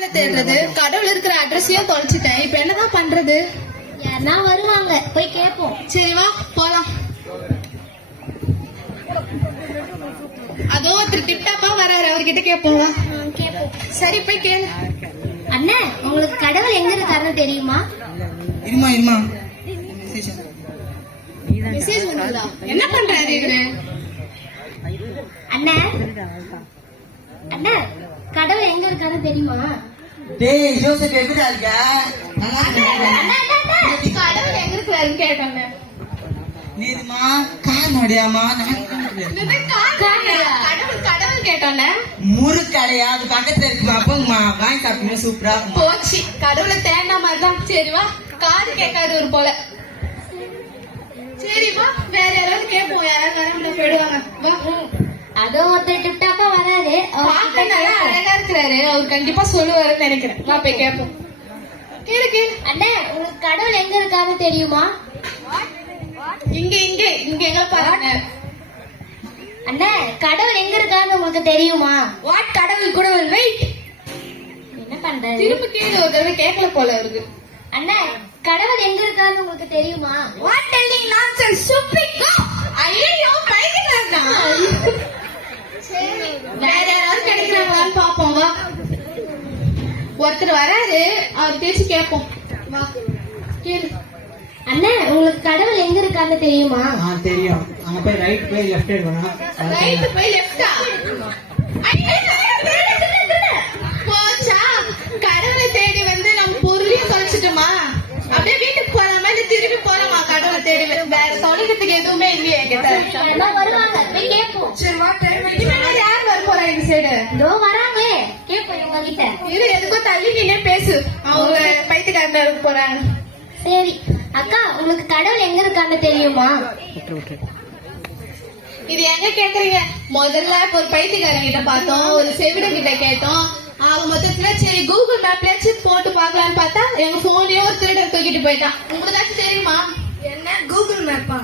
கடவுளை தேடுறது, கடவுள் இருக்கிற அட்ரஸையும் தொலைச்சிட்டேன். இப்ப என்னதான் பண்றது? யாருன்னா வருவாங்க, போய் கேட்போம். சரி வா போலாம். அதோ ஒருத்தர் டிப்டாப்பா வராரு, அவர்கிட்ட கேட்போம் வா. கேட்போம். சரி போய் கேளு. அண்ணா, உங்களுக்கு கடவுள் எங்க இருக்காருன்னு தெரியுமா? இருமா மெசேஜ் வந்ததா? என்ன பண்றாரு இவரு? அண்ணா அண்ணா, கடவுள் எங்க இருக்காருன்னு தெரியுமா? டேய் ஜோசப் எப்படிடா இருக்க? அண்ணா, அண்ணா, கடவுள் எங்க இருக்கிறாருன்னு கேட்டாங்க. நீருமா காணோடியாமா கடவுள் கடவுள் கேட்டோன்னே முறுக்கடையா அது பக்கத்துல இருக்குமா? அப்பமா வாங்கி சாப்பிட்டீங்க, சூப்பரா இருக்குமா? போச்சு, கடவுளை தேடின மாதிரிதான். சரி வா, காது கேட்காது ஒரு போல. சரி வா, வேற யாராவது கேட்போம். யாராவது வர போயிடுவாங்க. வா. அதோ ஒருத்தர் டிப்டாப்பா வராரு, பார்க்க நல்லா அழகா இருக்கிறாரு, அவர் கண்டிப்பா சொல்லுவாருன்னு நினைக்கிறேன். வா போய் கேட்போம். கேளு கேளு. அண்ணா, உங்களுக்கு கடவுள் எங்க இருக்காருன்னு தெரியுமா? இங்க இங்க இங்க எங்க பாருங்க. அண்ணா, கடவுள் எங்க இருக்காருன்னு உங்களுக்கு தெரியுமா? வாட் கடவுள் கூட வெயிட். என்ன பண்றது? திரும்ப கேளு, ஒரு தடவை கேட்கல போல இருக்கு. அண்ணா, கடவுள் எங்க இருக்காருன்னு உங்களுக்கு தெரியுமா? What telling nonsense stupid. ஐயோ பைத்தியக்காரனா. சரி, வேற யாராவது கிடைக்கிறாங்களான்னு பாப்போம். வா, ஒருத்தர் வராரு, அவர் பேசி கேட்போம். வா கேளு. அண்ணா, உங்களுக்கு கடவுள் எங்க இருக்காருன்னு தெரியுமா? தெரியும். அங்க போய் ரைட் போய் லெஃப்ட் எடுக்கணும். ரைட் போய் லெஃப்டா? போச்சா, கடவுளை தேடி வந்து நம்ம பொருளையும் தொலைச்சிட்டோமா? அப்படியே வீட்டுக்கு போலாமா இல்ல திரும்பி போலாமா? கடவுளை தேடி வேற தொலைக்கிறதுக்கு எதுவுமே இல்லையே என்கிட்ட. எல்லாம் வருவாங்க, போய் கேட்போம். சரி வா, இனிமே யார் வர போறா இந்த சைடு? இதோ வராங்களே, கேட்போம் இவங்க கிட்ட. இது எதுக்கும் தள்ளி நின்னே பேசு, அவங்க பைத்தியக்காரங்க போறாங்க. சரி அக்கா, உங்களுக்கு கடவுள் எங்க இருக்காருன்னு தெரியுமா? இது எங்க கேக்குறீங்க? முதல்ல ஒரு பைத்தியக்காரங்க கிட்ட பார்த்தோம், ஒரு செவிட கிட்ட கேட்டோம். அவங்க மொத்தத்துல சரி கூகுள் மேப்லயாச்சும் போட்டு பாக்கலான்னு பார்த்தா எங்க போனையும் ஒரு திருடன் தூக்கிட்டு போயிட்டான். உங்களுக்காச்சும் தெரியுமா? என்ன கூகுள் மேப்பா?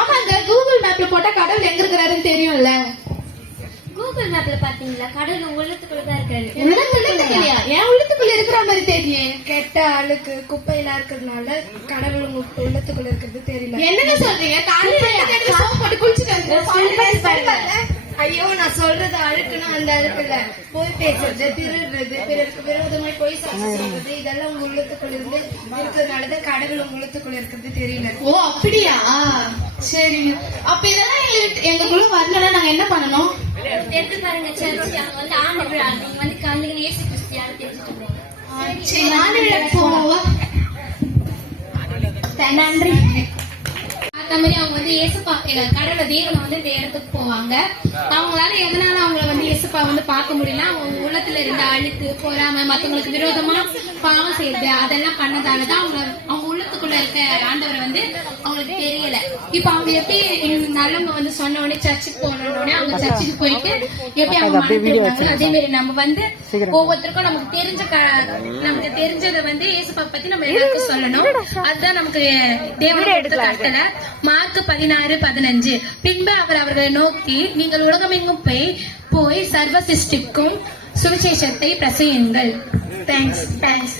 ஆமாங்க, கூகுள் மேப்ல போட்டா கடவுள் எங்க இருக்கிறாருன்னு தெரியும்ல. கூகுள் மேப்ல பாத்தீங்களா? கடவுள் உங்க உள்ளத்துக்குள்ள தான் இருக்காரு. உள்ளத்துக்குள்ளயா? ஏன் உள்ளத்துக்குள்ள இருக்கிற மாதிரி தெரியல. கெட்ட அழுக்கு குப்பையெல்லாம் இருக்கிறதுனால கடவுள் உங்களுக்கு உள்ளத்துக்குள்ள இருக்கிறது தெரியல. என்னங்க சொல்றீங்க? காலையில சோப் போட்டு குளிச்சுட்டு வந்து ஐயோ, நான் சொல்றது அழுக்குன்னா அந்த அழுக்கு இல்ல. போய் பேசுறது, திருடுறது, பிறருக்கு விரோதமாய் போய் சொல்றது, இதெல்லாம் உங்க உள்ளத்துக்குள்ள இருந்து இருக்கிறதுனாலதான் கடவுள் உங்க உள்ளத்துக்குள்ள இருக்கிறது தெரியல. ஓ அப்படியா? சரி, அப்ப இதெல்லாம் எங்களுக்குள்ள வரலன்னா நாங்க என்ன பண்ணணும்? தெரிஞ்சு பாருங்க, சர்ச் அங்க வந்து ஆண்டு விழா, நீங்க வந்து கலந்துக்கின்னு இயேசு கிறிஸ்தியான்னு தெரிஞ்சுட்டு போங்க. சரி, ஆண்டு விழா போவோம். நன்றி. அந்த மாதிரி அவங்க வந்து இயேசுப்பா கடவுள தேவனை வந்து இந்த இடத்துக்கு போவாங்க. அவங்களால எதனால அவங்கள வந்து இயேசுப்பா வந்து பார்க்க முடியல, அவங்க உள்ளத்துல இருந்த அழுக்கு பொறாம மத்தவங்களுக்கு விரோதமா பாவம் செய்யுது, அதெல்லாம் பண்ணதாலதான் அவங்க உள்ளத்துக்குள்ள இருக்க ஆண்டவரை வந்து அவங்களுக்கு தெரியல. இப்ப அவங்க எப்படி நல்லவங்க வந்து சொன்ன உடனே சர்ச்சுக்கு போன உடனே அவங்க சர்ச்சுக்கு போயிட்டு எப்படி அவங்க மறந்துடுவாங்க, அதே மாதிரி நம்ம வந்து ஒவ்வொருத்தருக்கும் நமக்கு தெரிஞ்சதை வந்து இயேசுப்பா பத்தி நம்ம எல்லாருக்கும் சொல்லணும். அதுதான் நமக்கு தேவனை எடுத்து கட்டளை. மார்க் 16:15. பின்பு அவர் அவர்களை நோக்கி, நீங்கள் உலகமெங்கும் போய் சர்வ சிருஷ்டிக்கும் சுவிசேஷத்தை பிரசங்கியுங்கள். தேங்க்ஸ்.